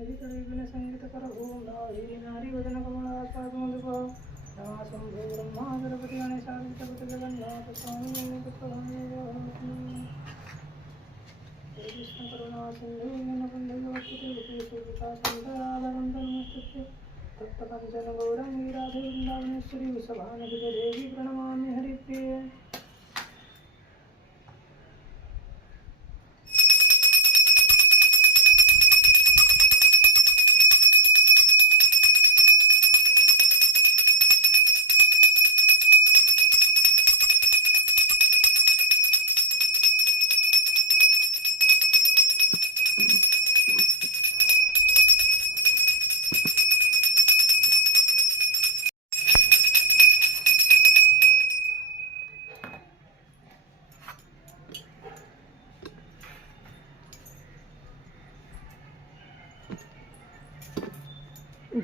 निधिकविघ्न संगीत कर ओम नारी वदन कमलास्वादमुदुप नमः शंभो ब्रह्मा गणपति गणेशादित्य जगन्नाथ स्वामी कृष्ण करुणा सिंधु दीनबंधु नमस्ते तप्तकंचन गौरंगी राधे वृंदावनेश्वरी वृषभानुसुते देवी प्रणमामि हरिप्रिये।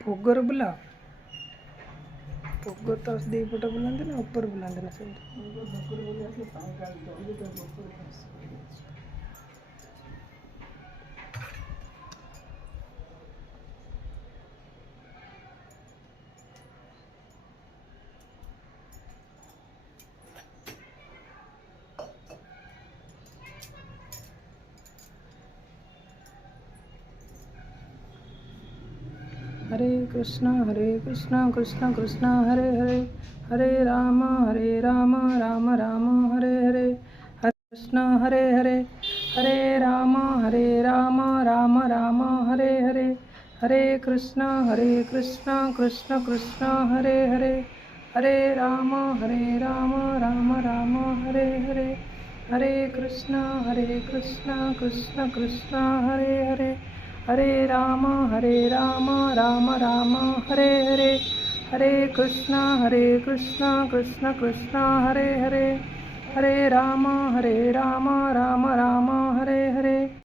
भोगर बुला भोगर तो दी पटा बुलाते ना ऊपर बुलाते ना सब भोगर बोले कि सायंकाल तो भोगर हरे कृष्णा कृष्ण कृष्ण हरे हरे हरे राम राम राम हरे हरे हरे कृष्ण हरे हरे हरे राम राम राम हरे हरे हरे कृष्ण कृष्ण कृष्ण हरे हरे हरे राम राम राम हरे हरे हरे कृष्ण कृष्ण कृष्ण हरे हरे हरे राम राम राम हरे हरे हरे कृष्ण कृष्ण कृष्ण हरे हरे हरे राम राम राम हरे हरे।